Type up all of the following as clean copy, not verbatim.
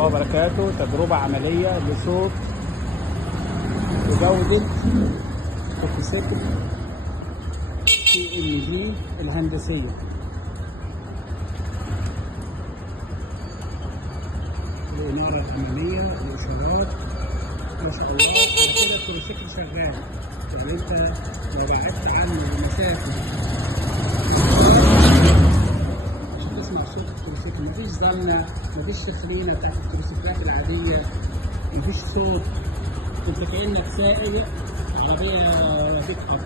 الله وبركاته. تجربة عملية لصوت وجودة موتوسيكل CNG الهندسية. الإنارة الأمامية، الإشارات، ما شاء الله. على كده التروسيكل شغال، يعني أنت لو بعدت عنه مسافة عشان تسمع صوت التروسيكل، مفيش زمنة، مفيش تخرينة بتاعت التروسيكلات العادية، مفيش صوت، أنت كأنك سايق عربية بيك أب.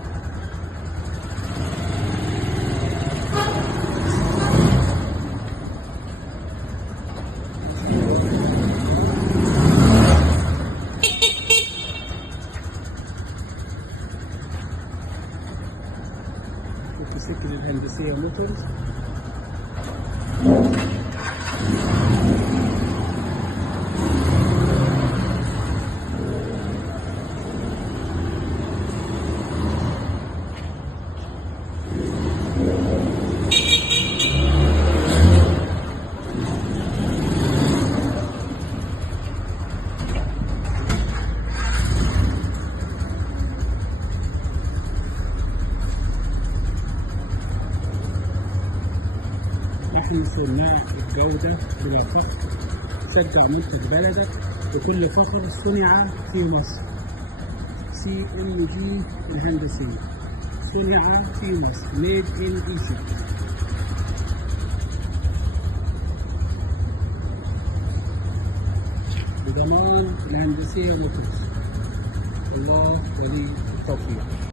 موتوسيكل الهندسية موتورز. نحن صناع الجودة بلا فخر، شجع منتج بلدك بكل فخر، صنع في مصر. CNG الهندسية صنع في مصر، made in Egypt. بضمان الهندسية والتوفيق. الله ولي التوفيق.